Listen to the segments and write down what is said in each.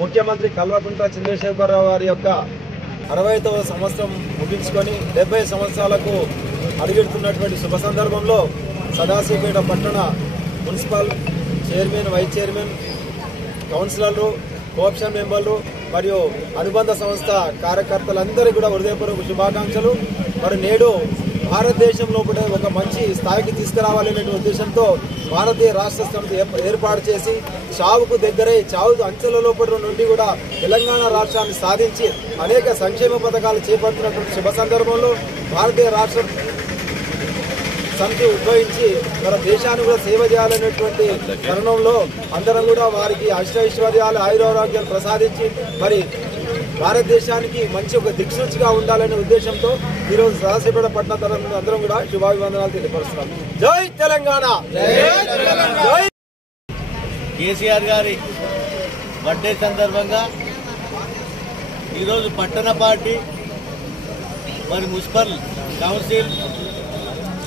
ముఖ్యమంత్రి కల్వకుంట్ల చంద్రశేఖరరావు గారి యొక్క 65వ సంవత్సరం ముగించుకొని 70 సంవత్సరాలకు అడుగెడుతున్నటువంటి శుభ సందర్భంలో సదాశివపేట పట్టణ మున్సిపల్ చైర్మన్, వైస్ చైర్మన్, కౌన్సిలర్లు, కోఆప్షన్ మెంబర్లు మరియు అనుబంధ సంస్థ కార్యకర్తలందరికీ కూడా హృదయపూర్వక శుభాకాంక్షలు. మరి నేడు భారతదేశంలో కూడా ఒక మంచి స్థాయికి తీసుకురావాలనే ఉద్దేశంతో భారతీయ రాష్ట్ర సమితి ఏర్పాటు చేసి చావుకు దగ్గరై చావు అంచెల లోపల నుండి కూడా తెలంగాణ రాష్ట్రాన్ని సాధించి అనేక సంక్షేమ పథకాలు చేపడుతున్నటువంటి శుభ సందర్భంలో భారతీయ రాష్ట్ర సమితి ఉద్భవించి మన దేశాన్ని కూడా సేవ చేయాలనేటువంటి తరుణంలో అందరం కూడా వారికి అష్టైశ్వర్యాలు, ఆయురారోగ్యాలు ప్రసాదించి మరి భారతదేశానికి మంచి ఒక దిక్సూచిగా ఉండాలనే ఉద్దేశంతో ఈరోజు సదాశివపేట పట్టణ తరఫున అందరం కూడా శుభాభివందనాలు తెలియపరుస్తున్నాం. జై తెలంగాణ. జై కేసీఆర్ గారి బర్త్డే సందర్భంగా ఈరోజు పట్టణ పార్టీ మరి మున్సిపల్ కౌన్సిల్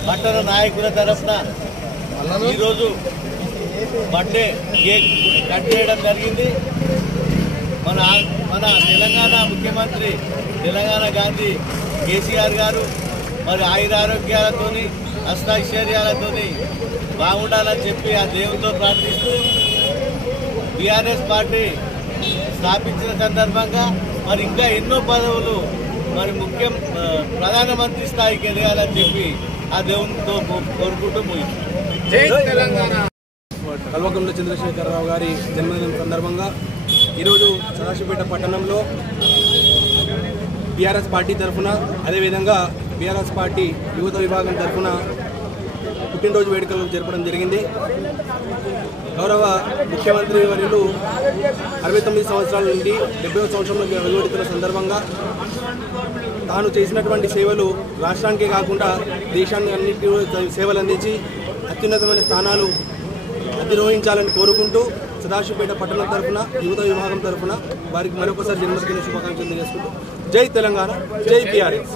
పట్టణ నాయకుల తరఫున ఈరోజు బర్త్డే కేక్ కట్ చేయడం జరిగింది. మన తెలంగాణ ముఖ్యమంత్రి తెలంగాణ గాంధీ కేసీఆర్ గారు మరి ఆయురారోగ్యాలతోని అష్టైశ్వర్యాలతోని బాగుండాలని చెప్పి ఆ దేవునితో ప్రార్థిస్తూ బీఆర్ఎస్ పార్టీ స్థాపించిన సందర్భంగా మరి ఇంకా ఎన్నో పదవులు మరి ప్రధానమంత్రి స్థాయికి ఎదగాలని చెప్పి ఆ దేవునితో కోరుకుంటూ ముగిస్తుంది. కల్వకుంట్ల చంద్రశేఖరరావు గారి జన్మదినం సందర్భంగా ఈరోజు సదాశివపేట పట్టణంలో బీఆర్ఎస్ పార్టీ తరఫున, అదేవిధంగా బీఆర్ఎస్ పార్టీ యువత విభాగం తరఫున పుట్టినరోజు వేడుకలు జరపడం జరిగింది. గౌరవ ముఖ్యమంత్రి వర్యులు 69 సంవత్సరాల నుండి 70వ సంవత్సరంలోకి అడుగుపెడుతున్న సందర్భంగా తాను చేసినటువంటి సేవలు రాష్ట్రానికే కాకుండా దేశానికి అన్నింటికీ సేవలు అందించి అత్యున్నతమైన స్థానాలు అధిరోహించాలని కోరుకుంటూ సదాశివపేట పట్టణం తరఫున, యువత విభాగం తరఫున వారికి మరొకసారి జన్మదిన శుభాకాంక్షలు తెలియజేసుకుంటూ జై తెలంగాణ, జై బీఆర్ఎస్.